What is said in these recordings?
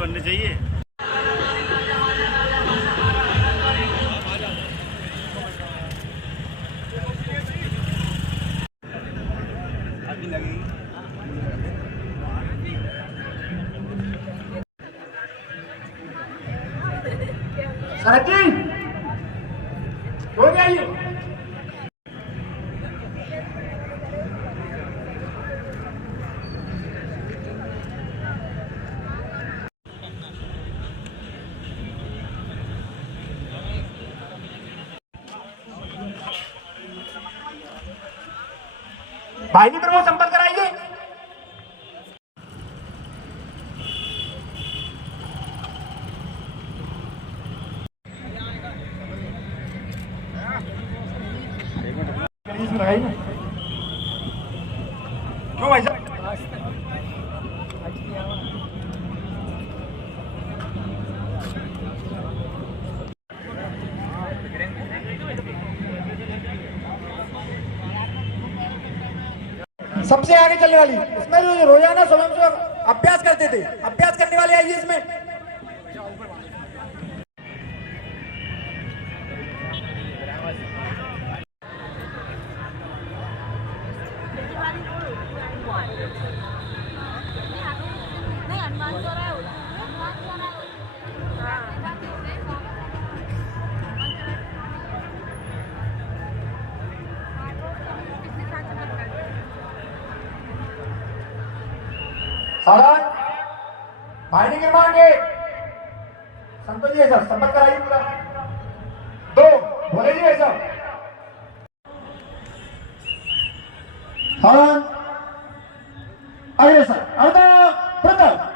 बनने चाहिए। शरद जी हो गया ये। भाई जी फिर वो संपर्क कराइए। क्यों भाई साहब? सबसे आगे चलने वाली इसमें जो रोजाना स्वयं से अभ्यास करते थे, अभ्यास करने वाले आइए इसमें। भाई निर्माण के संतोष जी सर संपर्क कराइए पूरा। दो बोले जी ऐसा। हाँ आइए सर अर्धा प्रताप।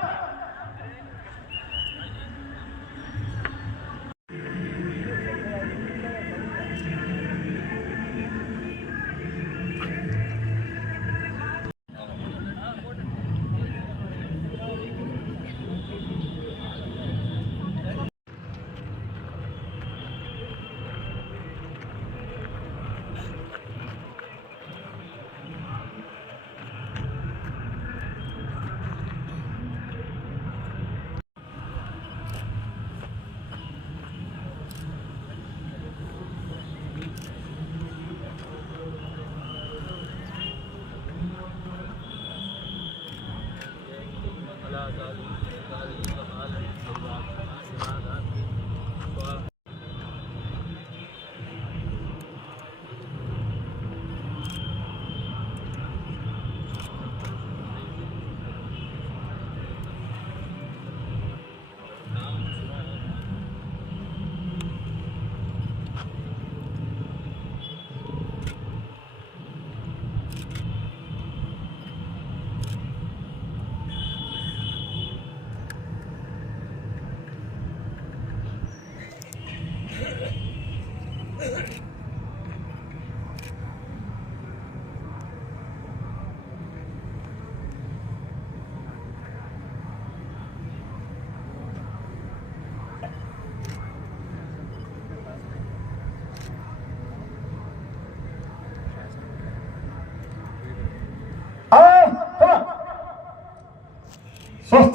स्वस्थ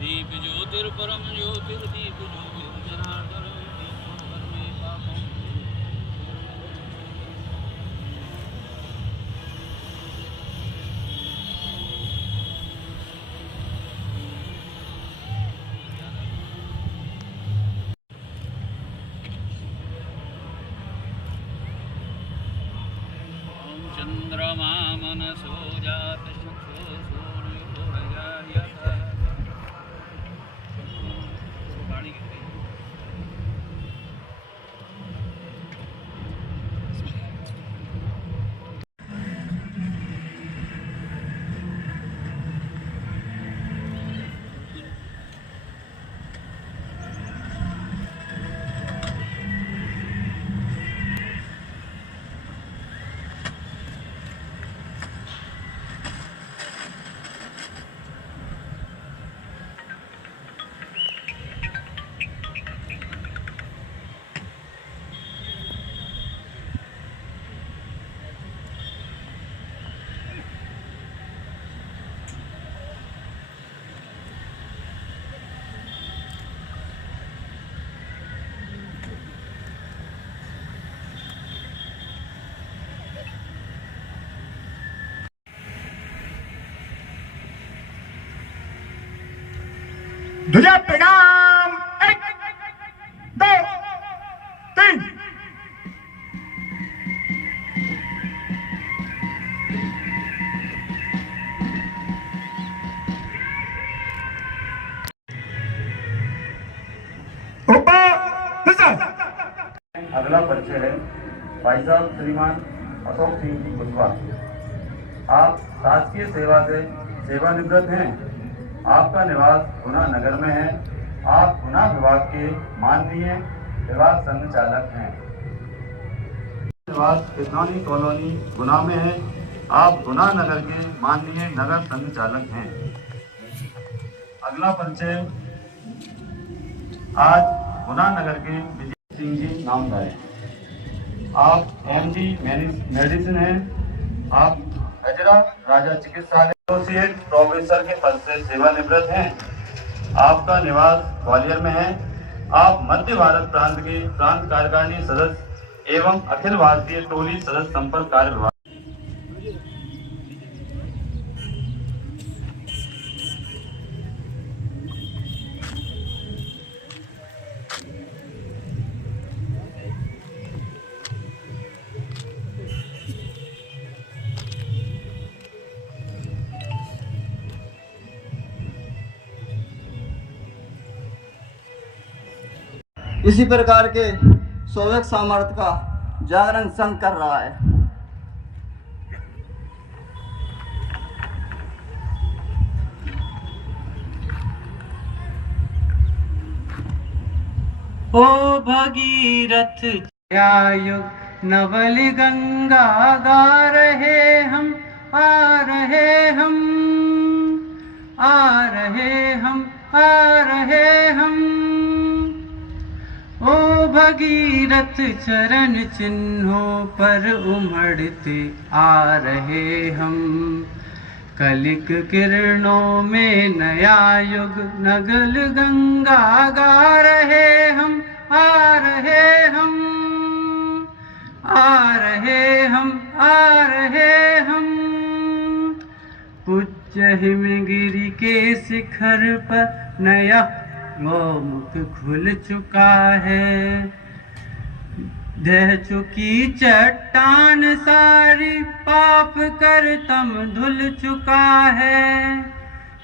दीप ज्योतिर्परम ज्योतिर्दीप ज्योतिर्जनार्दन दीपो धर्मे पापम। चंद्रमा मनसो जात चक्षु सूर्यो रजायत वाणी की ध्वजा प्रणाम। 1 2 3। अगला परिचय है भाई साहब श्रीमान अशोक सिंह जी कुशवाहा। आप शासकीय सेवा से सेवानिवृत्त हैं। आपका निवास गुना नगर में है। आप गुना विभाग के माननीय विभाग संचालक हैं। निवास किसनौनी कॉलोनी गुना में है। आप गुना नगर के माननीय नगर संचालक हैं। अगला परिचय आज गुना नगर के विजय सिंह जी नामदार हैं। आप एमडी मेडिसिन हैं। आप हजरा राजा चिकित्सालय एसोसिएट प्रोफेसर के पद से सेवानिवृत्त हैं। आपका निवास ग्वालियर में है। आप मध्य भारत प्रांत के प्रांत कार्यकारिणी सदस्य एवं अखिल भारतीय टोली सदस्य संपर्क कार्य विभाग। इसी प्रकार के सोविक सामर्थ्य का जागरण संघ कर रहा है। ओ भगीरथ युग नवल गंगा गा रहे हम आ रहे हम आ रहे हम आ रहे हम। ओ भगीरथ चरण चिन्हों पर उमड़ते आ रहे हम। कलिक किरणों में नया युग नगल गंगा गा रहे हम आ रहे हम आ रहे हम आ रहे हम। उच्च हिमगिरी के शिखर पर नया मुख खुल चुका है। ढह चुकी चट्टान सारी पाप कर तम धुल चुका है।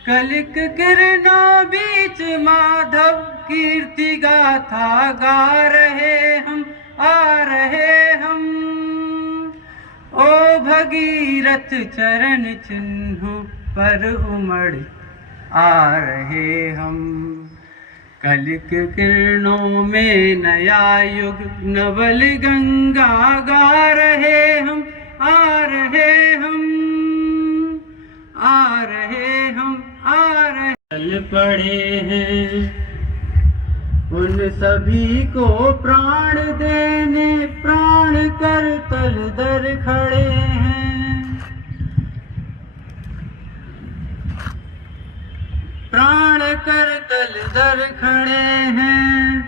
कलिक किरणों बीच माधव कीर्ति गाथा गा रहे हम आ रहे हम। ओ भगीरथ चरण चिन्हों पर उमड़ आ रहे हम। कलिक किरणों में नया युग नवल गंगा गा रहे हम आ रहे हम आ रहे हम आ रहे। चल पड़े हैं उन सभी को प्राण देने प्राण कर तल दर खड़े हैं। प्राण कर तल दर खड़े हैं।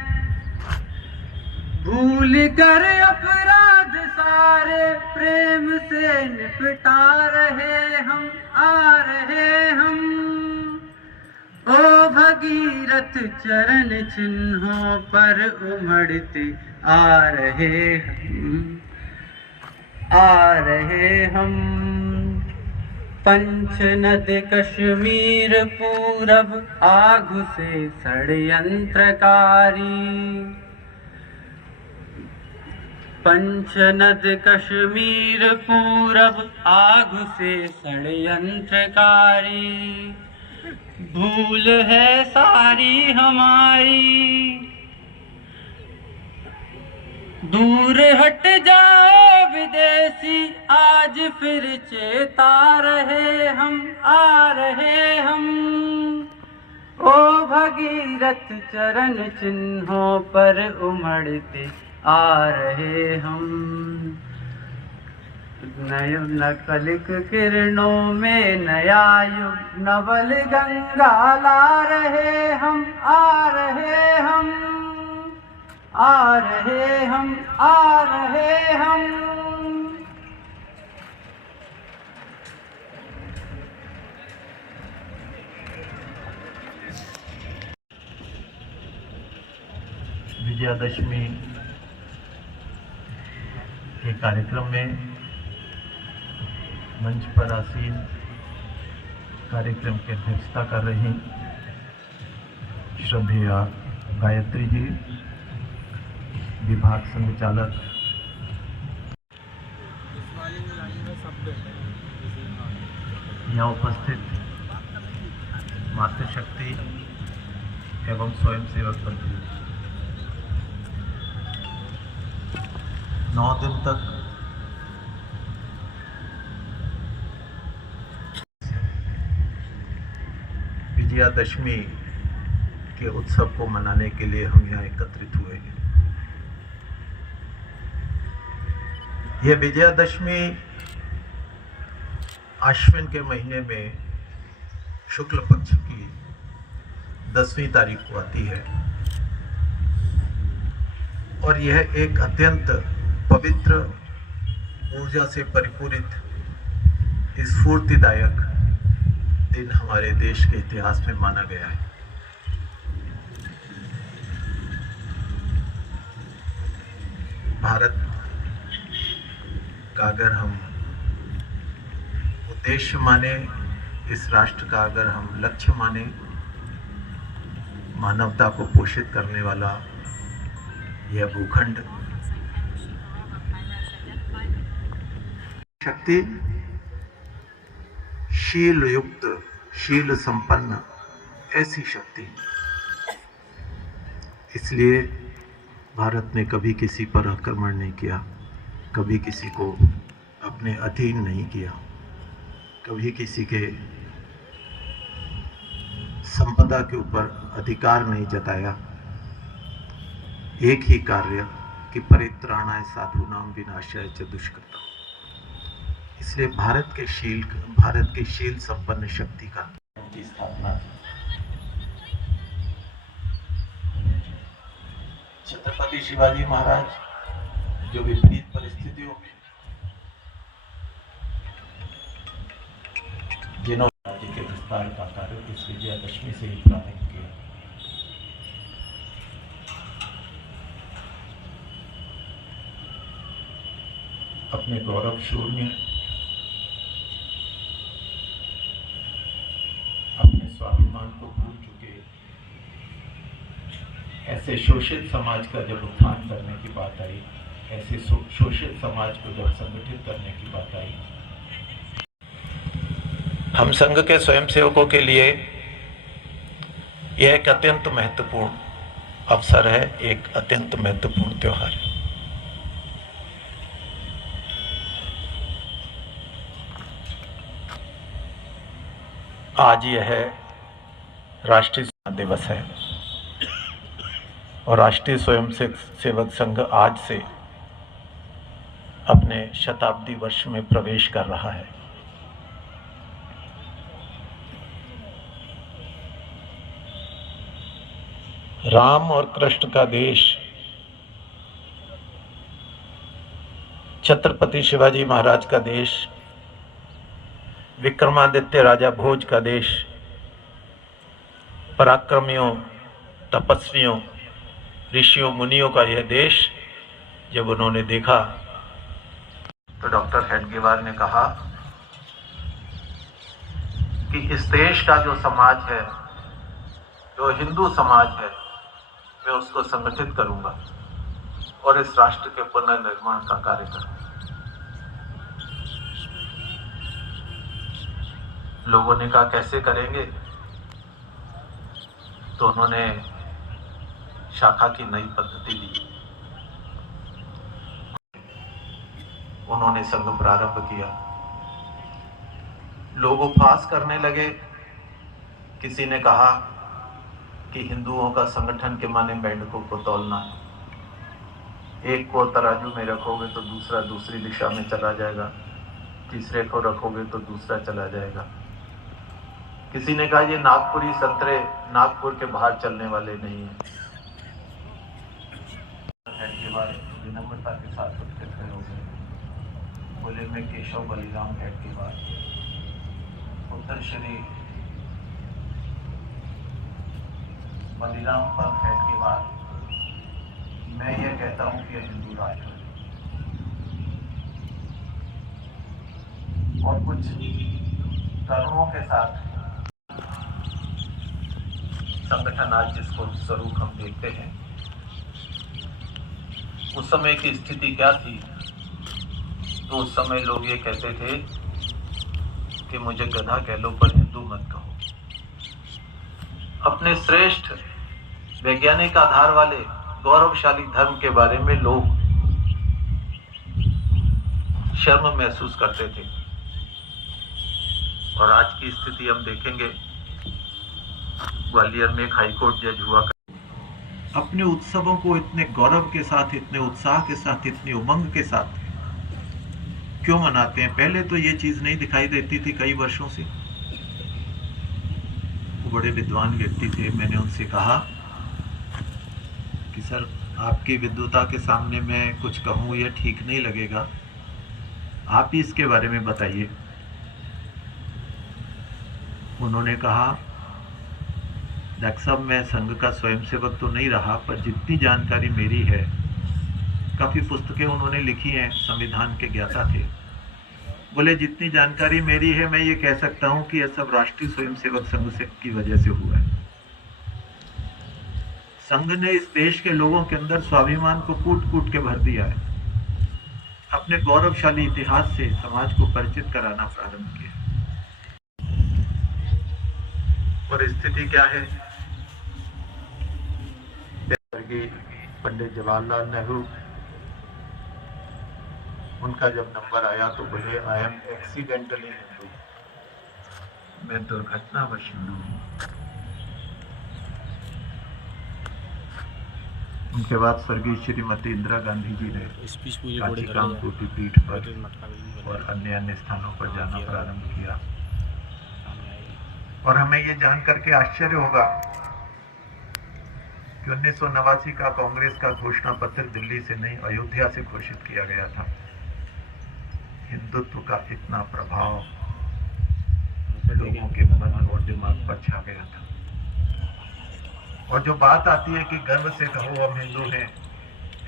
भूल कर अपराध सारे प्रेम से निपटा रहे हम आ रहे हम। ओ भगीरथ चरण चिन्हों पर उमड़ते आ रहे हम। आ रहे हम। पंच नद कश्मीर पूरब आग से षड्यंत्रकारी। पंच नद कश्मीर पूरब आग से षड्यंत्रकारी। भूल है सारी हमारी, दूर हट जाओ विदेशी, आज फिर चेता रहे हम, आ रहे हम। ओ भगीरथ चरण चिन्हों पर उमड़ते आ रहे हम। नय नकलिक किरणों में नया युग, नवल गंगा ला रहे हम, आ रहे हम, आ रहे हम, आ रहे हम। विजयादशमी के कार्यक्रम में मंच पर आसीन कार्यक्रम की अध्यक्षता कर रही श्रद्धेय गायत्री जी, विभाग संचालक, यहाँ उपस्थित मातृशक्ति एवं स्वयंसेवक बंधु, 9 दिन तक विजयादशमी के उत्सव को मनाने के लिए हम यहाँ एकत्रित हुए हैं। यह विजयादशमी आश्विन के महीने में शुक्ल पक्ष की 10वीं तारीख को आती है और यह एक अत्यंत पवित्र, ऊर्जा से परिपूरित, स्फूर्तिदायक दिन हमारे देश के इतिहास में माना गया है। भारत का अगर हम उद्देश्य माने, इस राष्ट्र का अगर हम लक्ष्य माने, मानवता को पोषित करने वाला यह भूखंड, शक्ति, शील युक्त, शील संपन्न ऐसी शक्ति। इसलिए भारत ने कभी किसी पर आक्रमण नहीं किया, कभी किसी को अपने अधीन नहीं किया, कभी किसी के संपदा के ऊपर अधिकार नहीं जताया। एक ही कार्य कि परित्राणाय साधूनां विनाशाय च दुष्कृताम्। इसलिए भारत के शील संपन्न शक्ति की स्थापना छत्रपति शिवाजी महाराज जो विपरीत परिस्थितियों में जिन्होंने राज्य के विस्तार का कार्य इस विजयादशमी से ही प्रारंभ किया। अपने गौरव शून्य, अपने स्वाभिमान को भूल चुके ऐसे शोषित समाज का जब उत्थान करने की बात आई, ऐसे शोषित समाज को जब संगठित करने की बात आई, हम संघ के स्वयंसेवकों के लिए यह एक अत्यंत महत्वपूर्ण अवसर है, एक अत्यंत महत्वपूर्ण त्योहार है। आज यह राष्ट्रीय दिवस है और राष्ट्रीय स्वयंसेवक संघ आज से अपने शताब्दी वर्ष में प्रवेश कर रहा है। राम और कृष्ण का देश, छत्रपति शिवाजी महाराज का देश, विक्रमादित्य राजा भोज का देश, पराक्रमियों, तपस्वियों, ऋषियों, मुनियों का यह देश, जब उन्होंने देखा तो डॉक्टर हेडगेवार ने कहा कि इस देश का जो समाज है, जो हिंदू समाज है, मैं उसको संगठित करूंगा और इस राष्ट्र के पुनर्निर्माण का कार्य करूंगा। लोगों ने कहा कैसे करेंगे? तो उन्होंने शाखा की नई पद्धति दी। उन्होंने संघ प्रारंभ किया। लोग उपवास करने लगे। किसी ने कहा कि हिंदुओं का संगठन के माने मेंढकों को तौलना है। एक को तराजू में रखोगे तो दूसरा दूसरी दिशा में चला जाएगा, तीसरे को रखोगे तो दूसरा चला जाएगा। किसी ने कहा ये नागपुरी संतरे नागपुर के बाहर चलने वाले नहीं हैं। हेडगेवार विनम्रता के साथ उठ के खड़े हो गए। बोले मैं केशव बलिराम हेडगेवार, पुत्र श्री बलिराम पंत हेडगेवार, मैं ये कहता हूं कि यह हिंदू राष्ट्र है। और कुछ तरुणों के साथ संगठन आज जिसको स्वरूप हम देखते हैं, उस समय की स्थिति क्या थी? तो उस समय लोग ये कहते थे कि मुझे गधा कह लो पर हिंदू मत कहो। अपने श्रेष्ठ वैज्ञानिक आधार वाले गौरवशाली धर्म के बारे में लोग शर्म महसूस करते थे। और आज की स्थिति हम देखेंगे। ग्वालियर में एक हाईकोर्ट जज हुआ, अपने उत्सवों को इतने गौरव के साथ, इतने उत्साह के साथ, इतनी उमंग के साथ क्यों मनाते हैं? पहले तो ये चीज नहीं दिखाई देती थी कई वर्षों से। वो बड़े विद्वान व्यक्ति थे। मैंने उनसे कहा कि सर, आपकी विद्वता के सामने मैं कुछ कहूँ यह ठीक नहीं लगेगा, आप ही इसके बारे में बताइए। उन्होंने कहा, डॉक्टर साहब, मैं संघ का स्वयंसेवक तो नहीं रहा, पर जितनी जानकारी मेरी है, काफ़ी पुस्तकें उन्होंने लिखी हैं, संविधान के ज्ञाता थे। बोले जितनी जानकारी मेरी है, मैं ये कह सकता हूँ कि यह सब राष्ट्रीय स्वयंसेवक संघ से की वजह से हुआ है। संघ ने इस देश के लोगों के अंदर स्वाभिमान को कूट कूट के भर दिया है। अपने गौरवशाली इतिहास से समाज को परिचित कराना प्रारंभ किया। और स्थिति क्या है? पंडित जवाहरलाल नेहरू, उनका जब नंबर आया तो बोले आई एम एक्सीडेंटली हिंदू, मैं दुर्घटनावश हिंदू हूँ। उनके बाद स्वर्गीय श्रीमती इंदिरा गांधी जी ने कांचीराम पीठ पर और अन्य स्थानों पर जाना प्रारंभ किया। और हमें ये जान करके आश्चर्य होगा कि 1989 का कांग्रेस का घोषणा पत्र दिल्ली से नहीं, अयोध्या से घोषित किया गया था। हिंदुत्व का इतना प्रभाव लोगों के मन और दिमाग पर छा गया था। और जो बात आती है कि गर्व से कहो हम हिंदू हैं,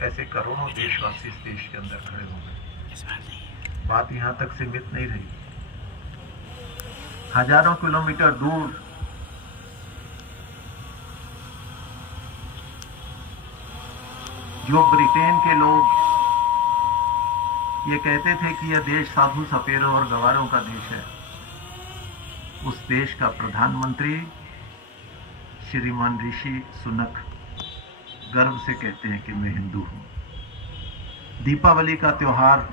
ऐसे करोड़ों देशवासी इस देश के अंदर खड़े हो गए। बात यहाँ तक सीमित नहीं रही। हजारों किलोमीटर दूर जो ब्रिटेन के लोग ये कहते थे कि यह देश साधु सपेरों और गवारों का देश है, उस देश का प्रधानमंत्री श्रीमान ऋषि सुनक गर्व से कहते हैं कि मैं हिंदू हूं। दीपावली का त्योहार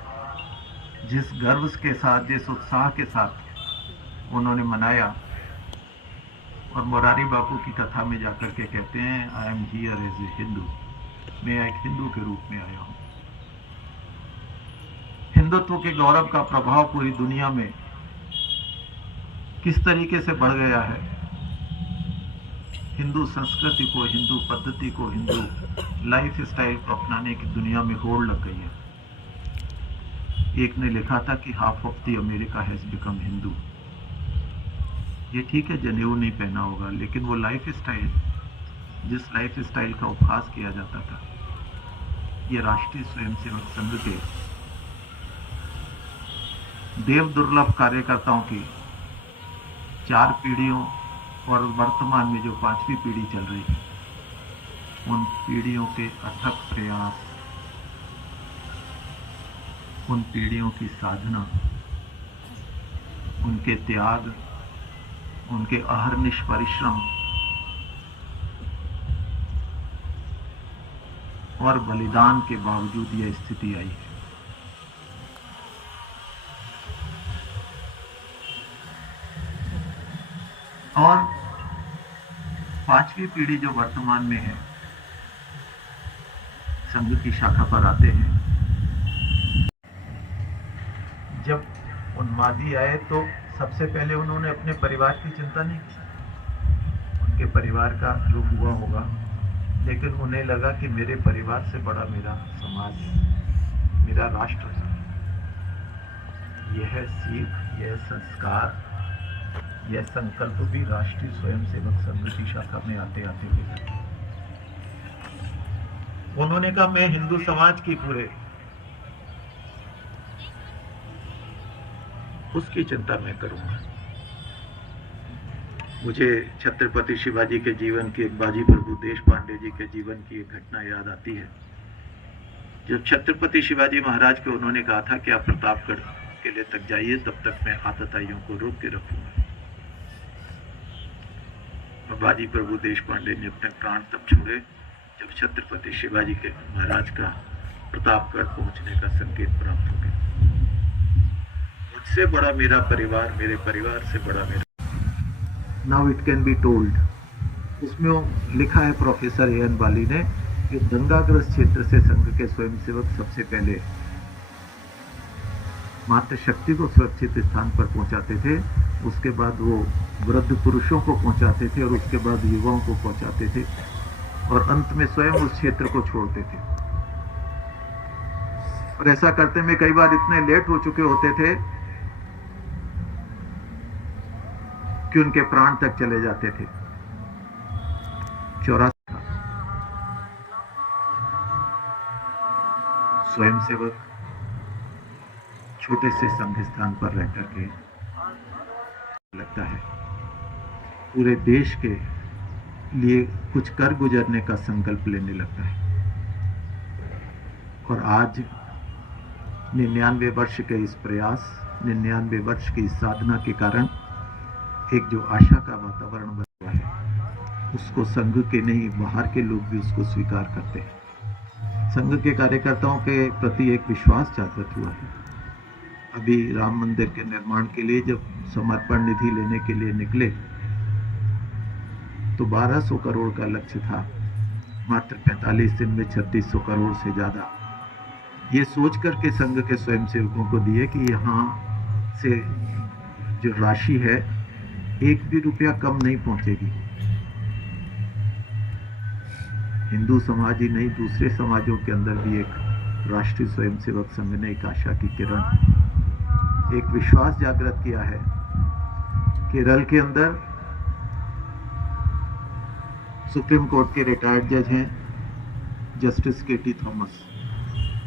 जिस गर्व के साथ, जिस उत्साह के साथ उन्होंने मनाया, और मोरारी बापू की कथा में जाकर के कहते हैं I am here as a Hindu, मैं एक हिंदू के रूप में आया हूं। हिंदुत्व के गौरव का प्रभाव पूरी दुनिया में किस तरीके से बढ़ गया है। हिंदू संस्कृति को, हिंदू पद्धति को, हिंदू लाइफ स्टाइल को अपनाने की दुनिया में होड़ लग गई है। एक ने लिखा था कि half of the America has become Hindu. ये ठीक है, जनेऊ नहीं पहना होगा, लेकिन वो लाइफ स्टाइल, जिस लाइफ स्टाइल का उपहास किया जाता था, ये राष्ट्रीय स्वयंसेवक संघ के देव दुर्लभ कार्यकर्ताओं की 4 पीढ़ियों और वर्तमान में जो 5वीं पीढ़ी चल रही है, उन पीढ़ियों के अथक प्रयास, उन पीढ़ियों की साधना, उनके त्याग, उनके अहर्निश परिश्रम और बलिदान के बावजूद यह स्थिति आई है। और 5वीं पीढ़ी जो वर्तमान में है, संघ की शाखा पर आते हैं। जब उन्मादी आए तो सबसे पहले उन्होंने अपने परिवार की चिंता नहीं की, उनके परिवार का जो हुआ होगा, लेकिन उन्हें लगा कि मेरे परिवार से बड़ा मेरा समाज है, मेरा राष्ट्र है। यह सीख, यह संस्कार, यह संकल्प भी राष्ट्रीय स्वयंसेवक संघ की शाखा में आते आते हुए उन्होंने कहा, मैं हिंदू समाज की पूरे उसकी चिंता मैं करूंगा। मुझे छत्रपति शिवाजी के जीवन की, एक बाजी प्रभु देश पांडे जी के जीवन की एक घटना याद आती है। जब छत्रपति शिवाजी महाराज को उन्होंने कहा था कि आप प्रतापगढ़ किले तक जाइए, तब तक मैं आतताइयों को रोक के रखूंगा। और बाजी प्रभु देश पांडे ने अपने प्राण तब छोड़े जब छत्रपति शिवाजी के महाराज का प्रतापगढ़ पहुंचने का संकेत प्राप्त हो गया। मुझसे बड़ा मेरा परिवार, मेरे परिवार से बड़ा मेरा। Now it can be told, उसमें लिखा है प्रोफेसर ए एन बाली ने कि दंगाग्रस्त क्षेत्र से संघ के स्वयंसेवक सबसे पहले मातृशक्ति को सुरक्षित स्थान पर पहुंचाते थे, उसके बाद वो वृद्ध पुरुषों को पहुंचाते थे और उसके बाद युवाओं को पहुंचाते थे और अंत में स्वयं उस क्षेत्र को छोड़ते थे। और ऐसा करते में कई बार इतने लेट हो चुके होते थे कि उनके प्राण तक चले जाते थे। 84 स्वयंसेवक छोटे से संघ स्थान पर रह करके लगता है पूरे देश के लिए कुछ कर गुजरने का संकल्प लेने लगता है। और आज 99 वर्ष के इस प्रयास, 99 वर्ष की इस साधना के कारण एक जो आशा का वातावरण बन गया है, उसको संघ के नहीं, बाहर के लोग भी उसको स्वीकार करते हैं। संघ के कार्यकर्ताओं के प्रति एक विश्वास जागृत हुआ है। अभी राम मंदिर के निर्माण के लिए जब समर्पण निधि लेने के लिए निकले तो 1200 करोड़ का लक्ष्य था, मात्र 45 दिन में 3600 करोड़ से ज्यादा ये सोच करके संघ के स्वयंसेवकों को दिए कि यहाँ से जो राशि है एक भी रुपया कम नहीं पहुंचेगी। हिंदू समाज ही नहीं, दूसरे समाजों के अंदर भी एक राष्ट्रीय स्वयंसेवक संघ ने एक आशा की किरण, एक विश्वास जागृत किया है। केरल के अंदर सुप्रीम कोर्ट के रिटायर्ड जज हैं जस्टिस के.टी. थॉमस,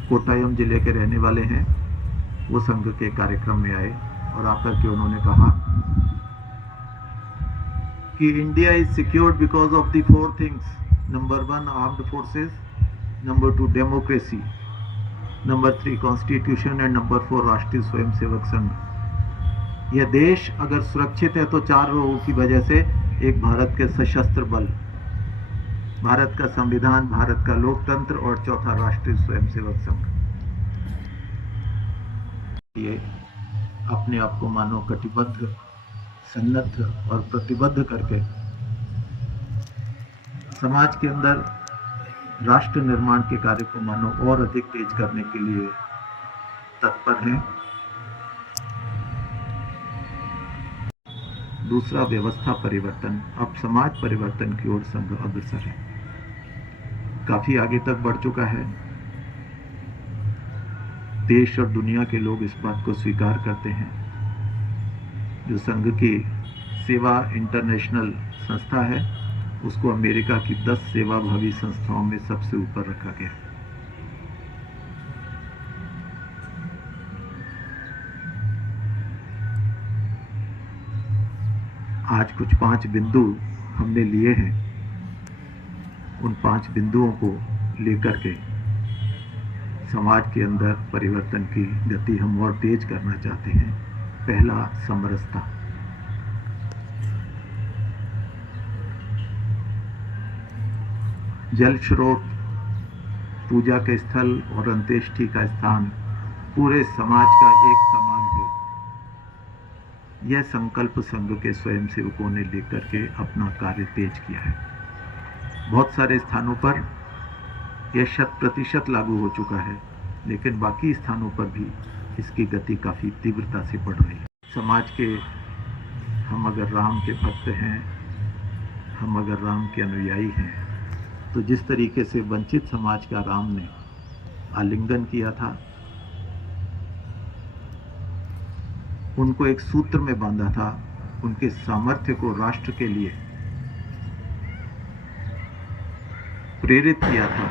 कोट्टायम जिले के रहने वाले हैं। वो संघ के कार्यक्रम में आए और आकर के उन्होंने कहा कि India is secured because of the 4 things. Number 1 armed forces, number 2 democracy, number 3 constitution and number 4 राष्ट्रीय स्वयंसेवक संघ। यह देश अगर सुरक्षित है तो 4 लोगों की वजह से, एक भारत के सशस्त्र बल, भारत का संविधान, भारत का लोकतंत्र और चौथा राष्ट्रीय स्वयंसेवक संघ। ये अपने आप को मानो कटिबद्ध, सन्नद्ध और प्रतिबद्ध करके समाज के अंदर राष्ट्र निर्माण के कार्य को मानो और अधिक तेज करने के लिए तत्पर हैं। दूसरा, व्यवस्था परिवर्तन। अब समाज परिवर्तन की ओर संघ अग्रसर है, काफी आगे तक बढ़ चुका है। देश और दुनिया के लोग इस बात को स्वीकार करते हैं। जो संघ की सेवा इंटरनेशनल संस्था है, उसको अमेरिका की 10 सेवाभावी संस्थाओं में सबसे ऊपर रखा गया। आज कुछ 5 बिंदु हमने लिए हैं। उन 5 बिंदुओं को लेकर के समाज के अंदर परिवर्तन की गति हम और तेज करना चाहते हैं। पहला, समरसता। जल स्रोत, पूजा के स्थल और अंत्येष्टि का स्थान पूरे समाज का एक समान है। यह संकल्प संघ के स्वयंसेवकों ने लेकर के अपना कार्य तेज किया है। बहुत सारे स्थानों पर यह 100% लागू हो चुका है, लेकिन बाकी स्थानों पर भी इसकी गति काफ़ी तीव्रता से बढ़ रही है। समाज के हम अगर राम के भक्त हैं, हम अगर राम के अनुयायी हैं, तो जिस तरीके से वंचित समाज का राम ने आलिंगन किया था, उनको एक सूत्र में बांधा था, उनके सामर्थ्य को राष्ट्र के लिए प्रेरित किया था,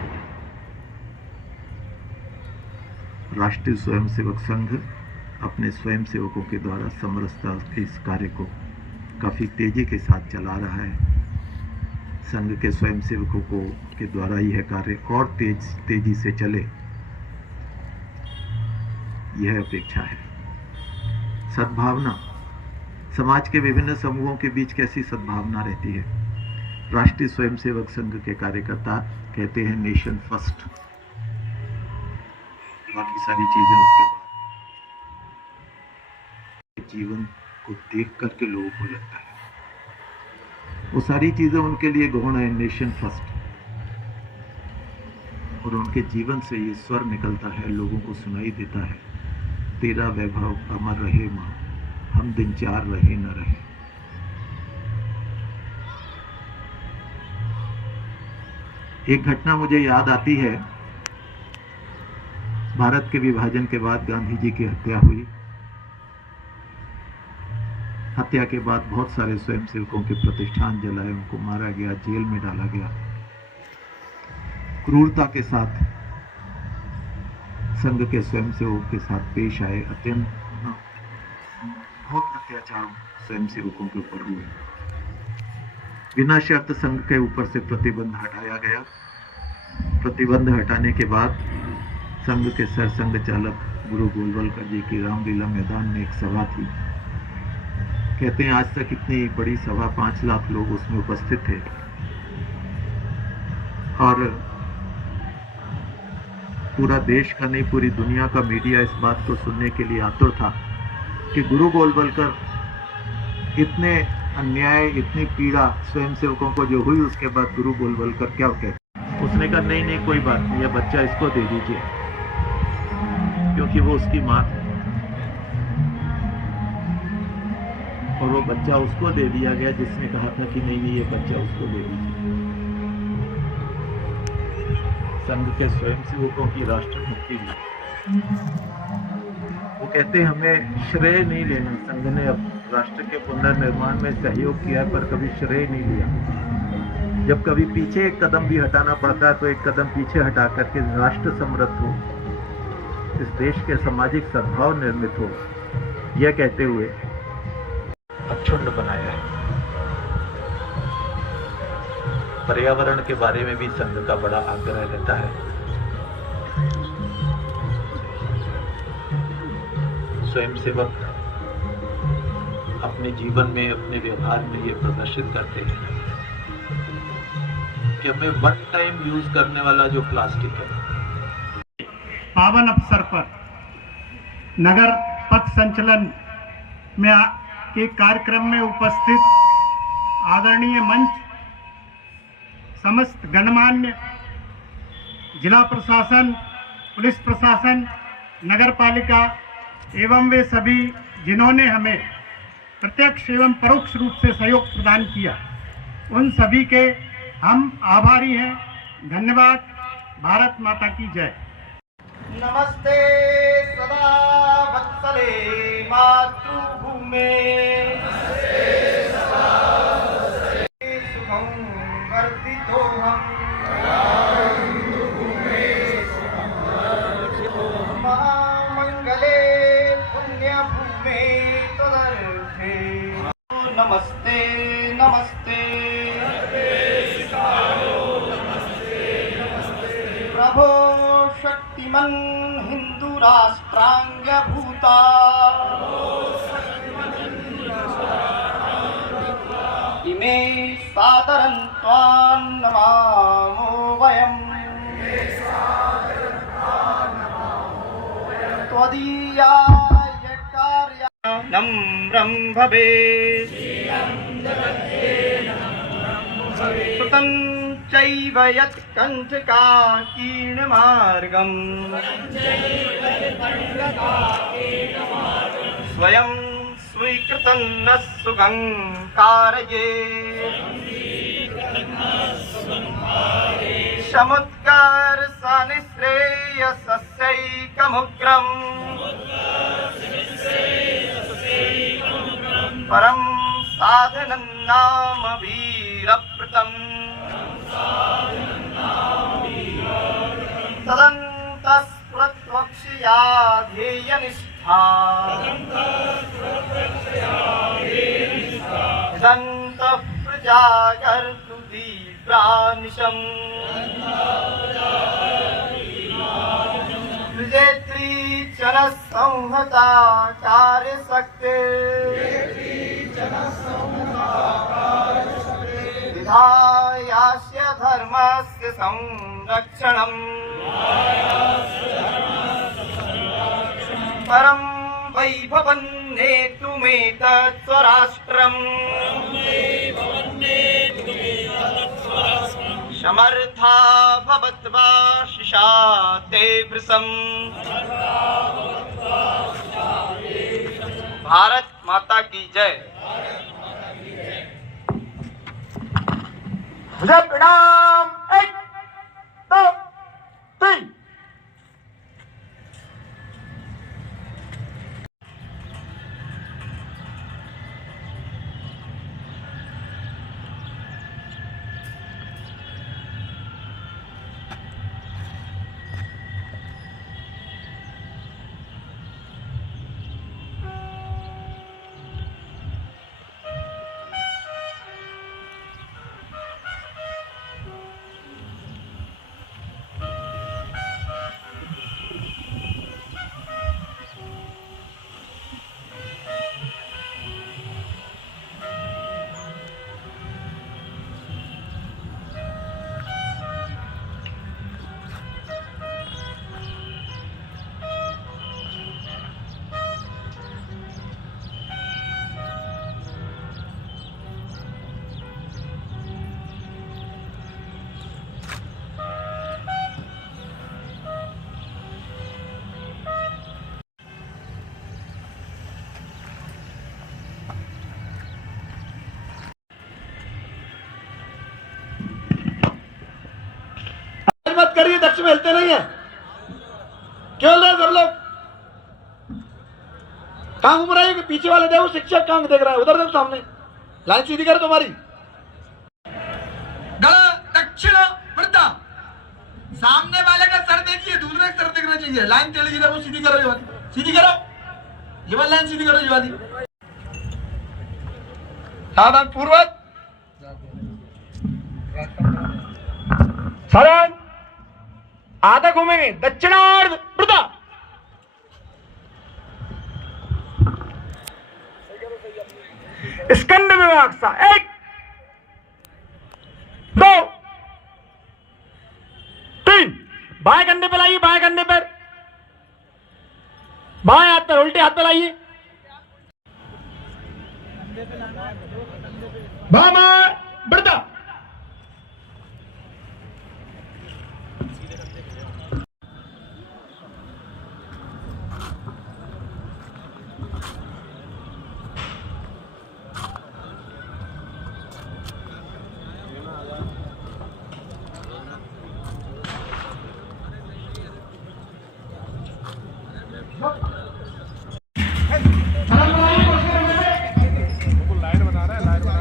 राष्ट्रीय स्वयंसेवक संघ अपने स्वयंसेवकों के द्वारा समरसता के इस कार्य को काफ़ी तेजी के साथ चला रहा है। संघ के स्वयंसेवकों को के द्वारा यह कार्य और तेजी से चले, यह अपेक्षा है। सद्भावना, समाज के विभिन्न समूहों के बीच कैसी सद्भावना रहती है। राष्ट्रीय स्वयंसेवक संघ के कार्यकर्ता कहते हैं नेशन फर्स्ट, बाकी सारी चीजें उसके बाद। जीवन को देख करके लोगों को लगता है वो सारी चीजें उनके लिए गौण है, नेशन फर्स्ट। और उनके जीवन से ये स्वर निकलता है, लोगों को सुनाई देता है, तेरा वैभव अमर रहे माँ, हम दिन 4 रहे न रहे। एक घटना मुझे याद आती है। भारत के विभाजन के बाद गांधी जी की हत्या हुई। हत्या के बाद बहुत सारे स्वयंसेवकों के प्रतिष्ठान जलाए, उनको मारा गया, जेल में डाला गया। क्रूरता के साथ संघ के स्वयंसेवकों के साथ पेश आए। अत्यंत बहुत अत्याचार स्वयंसेवकों के ऊपर हुए। बिना शर्त संघ के ऊपर से प्रतिबंध हटाया गया। प्रतिबंध हटाने के बाद संघ के सरसंघ चालक गुरु गोलवलकर जी की रामलीला मैदान में एक सभा थी। कहते हैं आज तक इतनी बड़ी सभा, 5 लाख लोग उसमें उपस्थित थे। और पूरा देश का नहीं, पूरी दुनिया का मीडिया इस बात को सुनने के लिए आतुर था कि गुरु गोलवलकर इतने अन्याय, इतनी पीड़ा स्वयंसेवकों को जो हुई, उसके बाद गुरु गोलवलकर क्या कहते। उसने कहा नहीं कोई बात नहीं, यह बच्चा इसको दे दीजिए, क्योंकि वो उसकी माँ थी। और वो बच्चा उसको दे दिया गया जिसने कहा था कि नहीं ये बच्चा उसको दे दीजिए। संघ के स्वयंसेवकों की राष्ट्रभक्ति हुई। वो कहते हमें श्रेय नहीं लेना। संघ ने अब राष्ट्र के पुनर्निर्माण में सहयोग किया, पर कभी श्रेय नहीं लिया। जब कभी पीछे एक कदम भी हटाना पड़ता है तो एक कदम पीछे हटा करके राष्ट्र समृद्ध हो, इस देश के सामाजिक सद्भाव निर्मित हो, यह कहते हुए अक्षुण्ण बनाया है। पर्यावरण के बारे में भी संघ का बड़ा आग्रह रहता है। स्वयंसेवक अपने जीवन में, अपने व्यवहार में ये प्रदर्शित करते हैं कि हमें वन टाइम यूज करने वाला जो प्लास्टिक है। पावन अवसर पर नगर पथ संचलन में के कार्यक्रम में उपस्थित आदरणीय मंच, समस्त गणमान्य, जिला प्रशासन, पुलिस प्रशासन, नगर पालिका एवं वे सभी जिन्होंने हमें प्रत्यक्ष एवं परोक्ष रूप से सहयोग प्रदान किया, उन सभी के हम आभारी हैं। धन्यवाद। भारत माता की जय। नमस्ते सदा वत्सले मातृभूमे, सुखं वर्धितोऽहं महामंगले पुण्यभूमे तदर्थे नमस्ते नमस्ते प्रभो शक्तिमन् हिंदू राष्ट्रांग भूता इमे सादरं त्वां नमामो वयम् त्वदीयाय कार्या नम्रं भवेत् सुतं चैव यत्कण्ठकाकीर्णमार्गम् स्वयं स्वीकृतं न सुखं कारये समुत्कार सनिश्रेयसस्यैकमुग्रम् परं साधनं नाम वीरप्रतम् तदन्तस्फुरत्वक्षया ध्येयनिष्ठा इदन्तः प्रजागर्तु दीप्रानिशम् विजेत्री जनसंहता कार्यशक्ते विधायास्य धर्मस्य संरक्षणम् परं वैभवं नेतुमेतत् स्वराष्ट्रम् समर्था भवत्वाशिषा ते वृषम् भारत माता की जय। मुझे प्रणाम। 1 2 3 मत करिए, दक्ष में हिलते नहीं है। क्यों ले सब लोग कहां घूम रहे हैं? पीछे वाले देखो, शिक्षक कहां देख रहा है, उधर देखो सामने। लाइन सीधी करो तुम्हारी। दक्षिण वृत्ता, सामने वाले का सर देखिए, दूसरे का सर देखना चाहिए। लाइन टेढ़ी देखो, सीधी करो, ये वाली सीधी करो, ये वाली लाइन सीधी करो, ये वाली। सावधान पूर्वक सावधान, आधा घूमेंगे। दक्षिणार्ध वृत्ता, स्कंद विभाग सा। 1 2 3 बाएं कंधे पे लाइए, बाएं कंधे पर, बाएं हाथ पर, उल्टे हाथ पर लाइए। भामा वृत्ता, लाइन बना रहा है, लाइन बना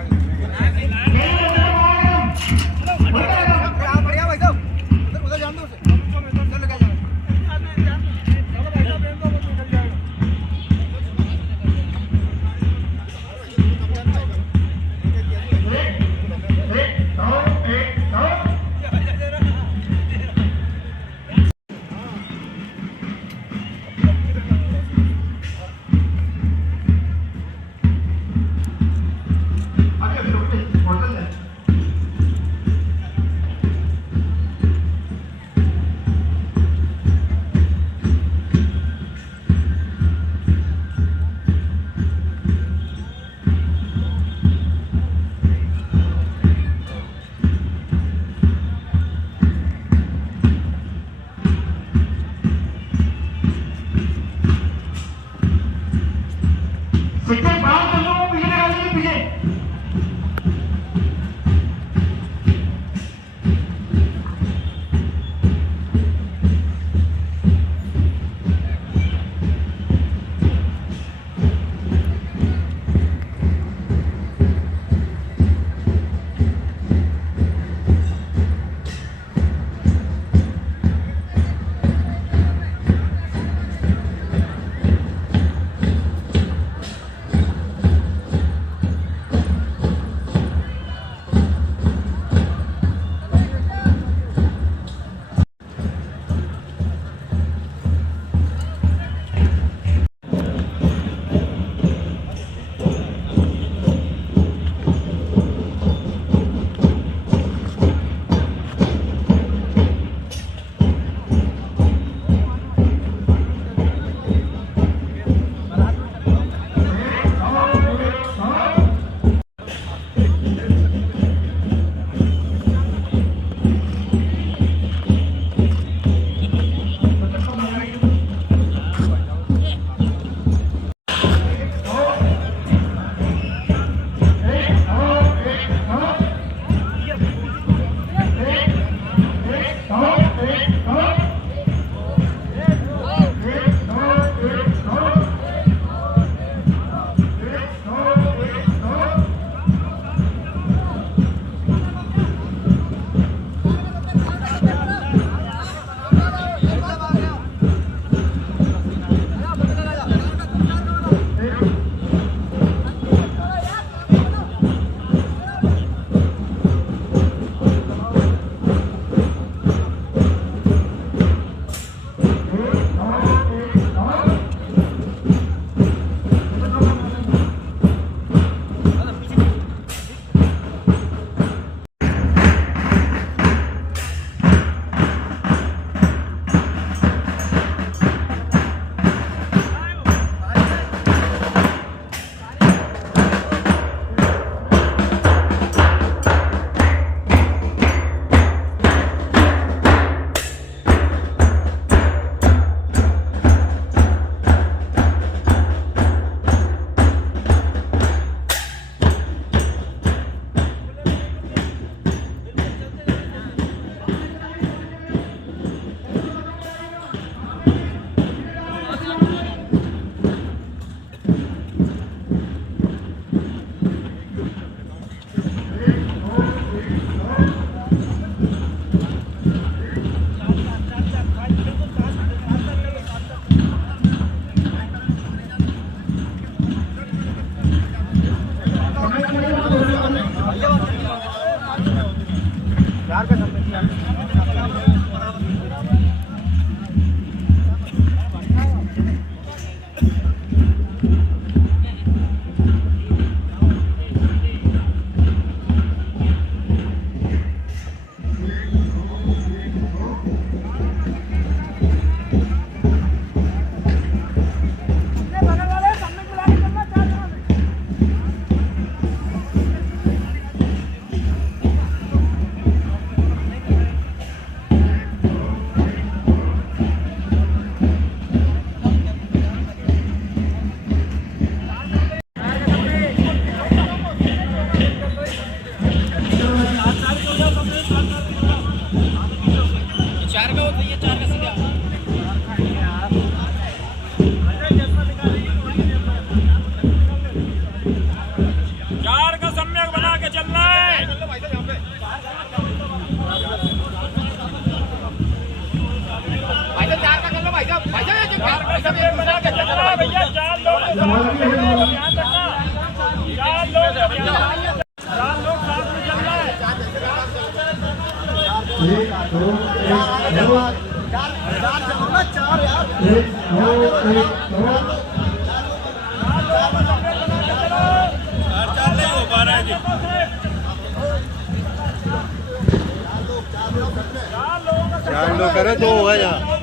चार लोग करे तो होगा यहाँ।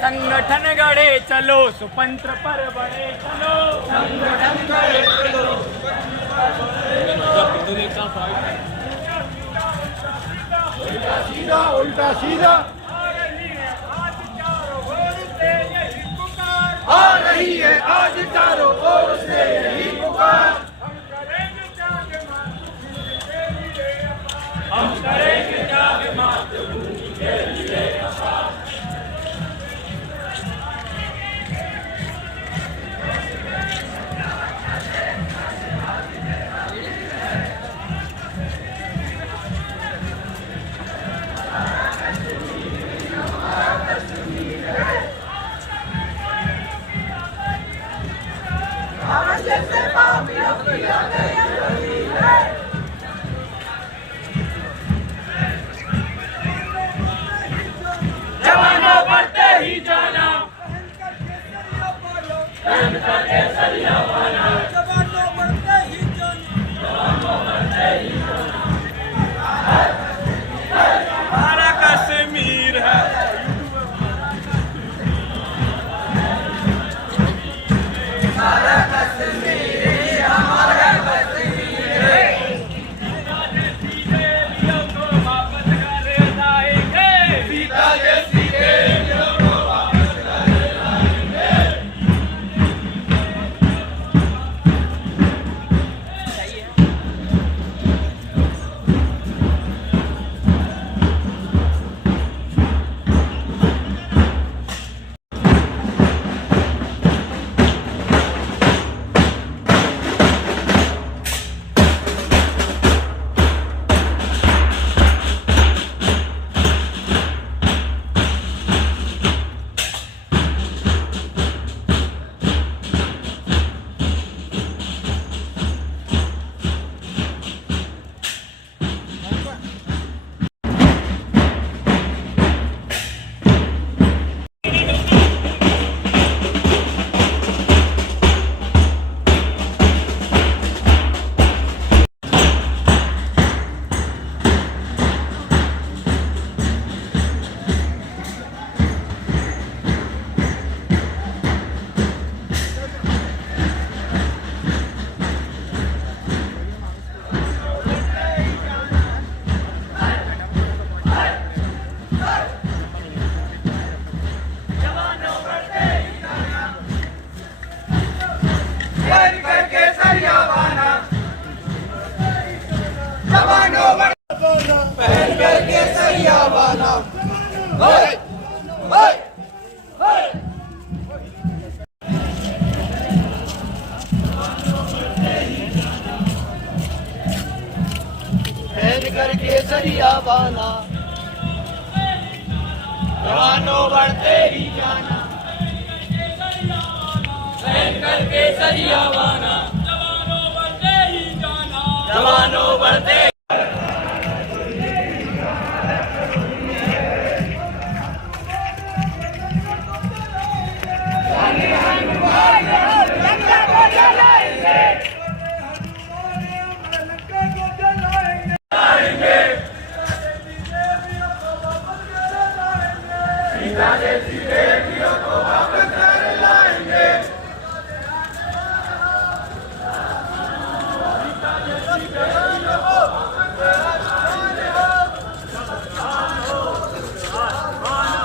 संगठन गढ़े चलो सुपंत्र पर बड़े चलो, संगठन गढ़े चलो उल्टा सीधा उल्टा सीधा आ रही है आज चारों ओर से यही पुकार। हम करेंगे त्याग मातृभूमि के लिए अपार। जैसे पापियों जवानों बढ़ते ही जाना, सहन करके सरिया बाना, जवानों बढ़ते ही जाना, जवानों बढ़ते।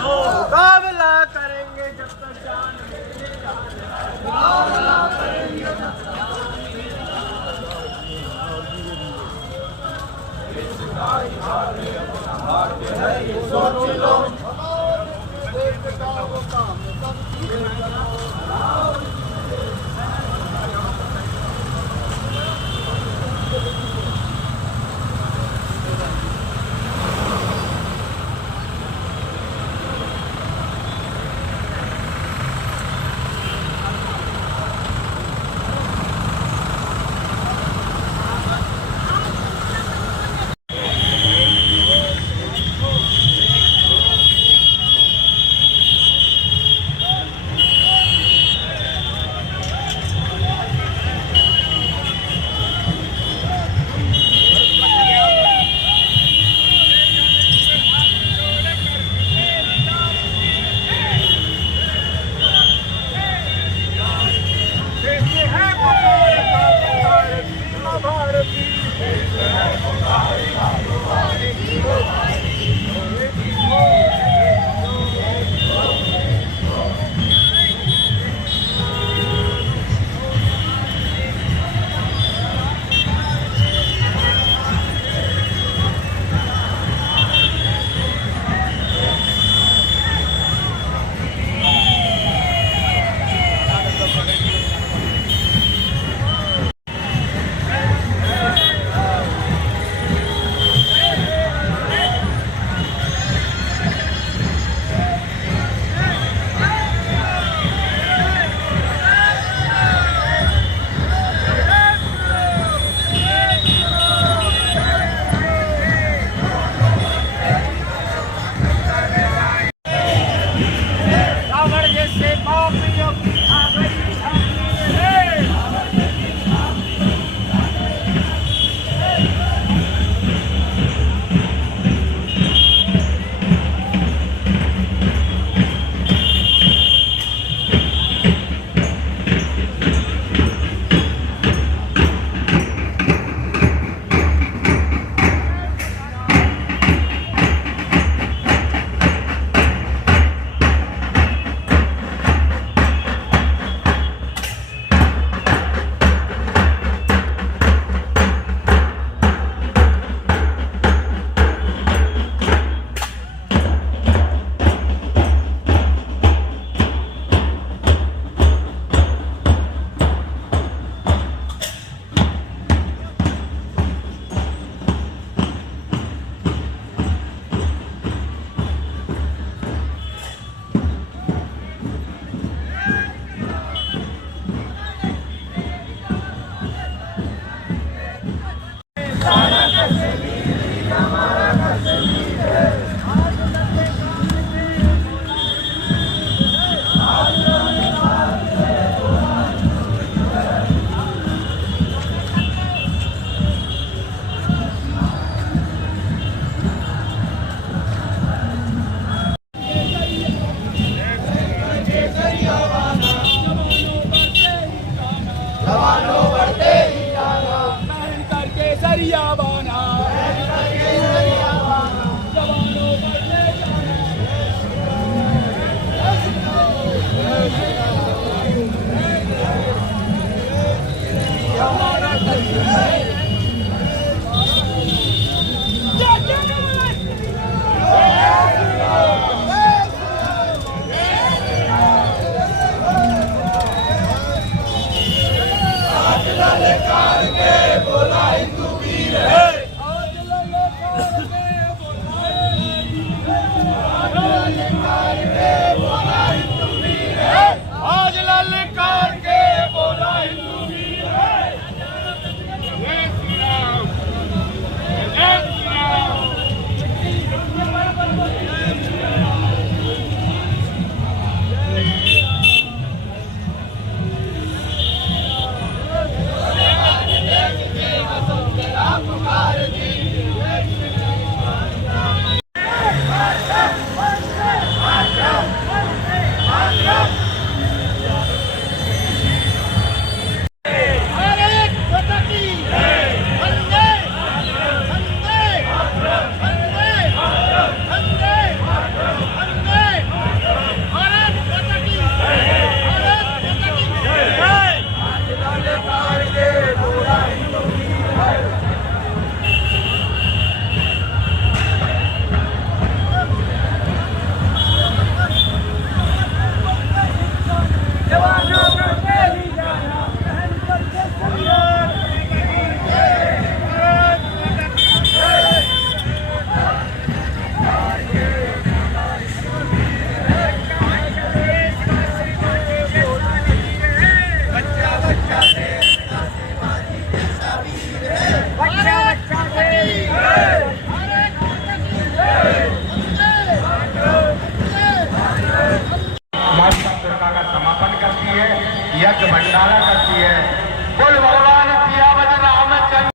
मुकाबला करेंगे जब तक जान इशारा करती है। बोल भगवान सियावत रामचंद्र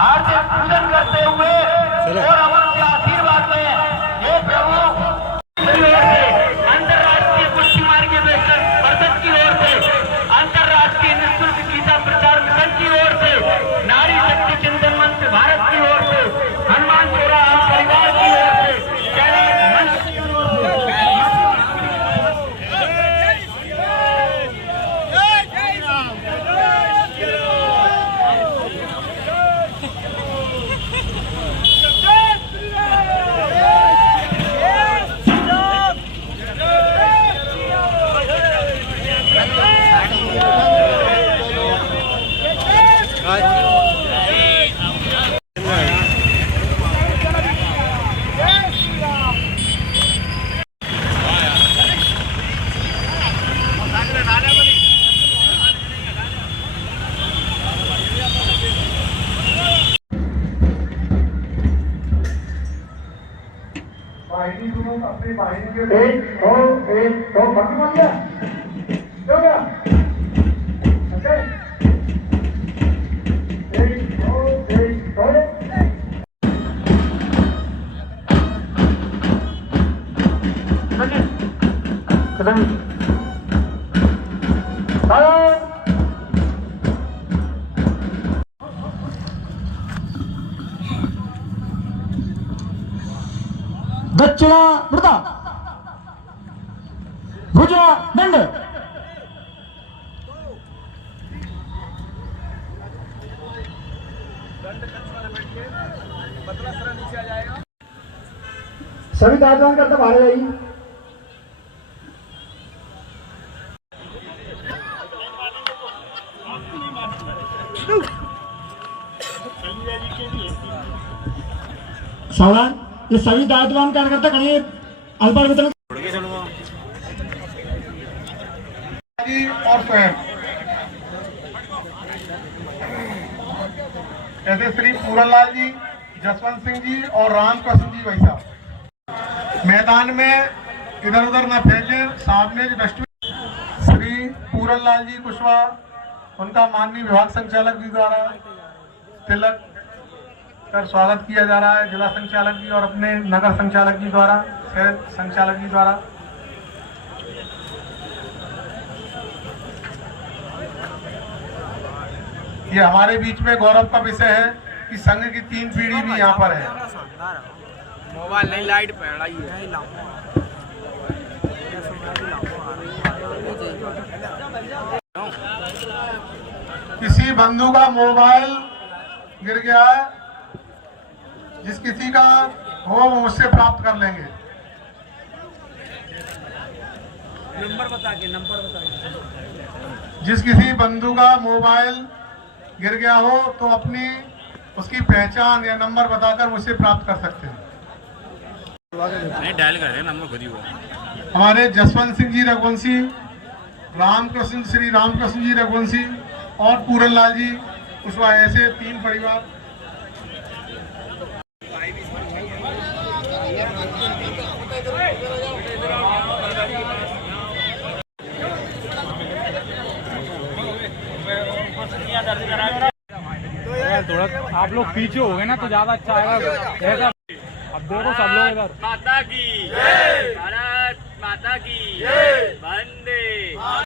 हार्दिक पूजन करते हुए और अमन से आशीर्वाद लें। हे प्रभु अंतर्राष्ट्रीय कुश्ती मार्ग परिषद की ओर से, अंतर्राष्ट्रीय निःशुल्क गीता प्रचार मिशन की ओर से, नारी शक्ति चिंतन मंच भारत की ओर से, हनुमान चौरा परिवार की ओर से, कैलाश मंच की ओर से अपनी वाहिनी के एक दो बाकी मान लिया हो गया ओके एक दो दक्षिणामृत भुज दंड। सभी दायित्वान करते बाहर जाइए। सावधान, ये सभी दायित्वान कार्यकर्ता खड़े अल्पार वितरण और स्वयं ऐसे श्री पूरनलाल जी, जसवंत सिंह जी और रामकृष्ण जी वैसा मैदान में इधर उधर न फेंके, सामने जो डस्टबिन। श्री पूरनलाल जी कुशवाहा, उनका माननीय विभाग संचालक जी द्वारा तिलक कर स्वागत किया जा रहा है, जिला संचालक जी और अपने नगर संचालक जी द्वारा, शहर संचालक जी द्वारा। ये हमारे बीच में गौरव का विषय है कि संघ की 3 पीढ़ी भी यहाँ पर है। मोबाइल नहीं, लाइट पे किसी बंधु का मोबाइल गिर गया है, जिस किसी का हो वो मुझसे प्राप्त कर लेंगे। नंबर बता के जिस किसी बंधु का मोबाइल गिर गया हो तो अपनी उसकी पहचान या नंबर बताकर मुझसे प्राप्त कर सकते हैं। नहीं डायल कर रहे नंबर खुद ही हुआ। हमारे जसवंत सिंह जी रघुवंशी, श्री रामकृष्ण जी रघुवंशी और पूरनलाल जी कुशवाहा, ऐसे 3 परिवार। थोड़ा आप लोग पीछे हो गए ना तो ज्यादा अच्छा आएगा ऐसा। अब देखो सब लोग इधर। माता की भारत माता की वंदे।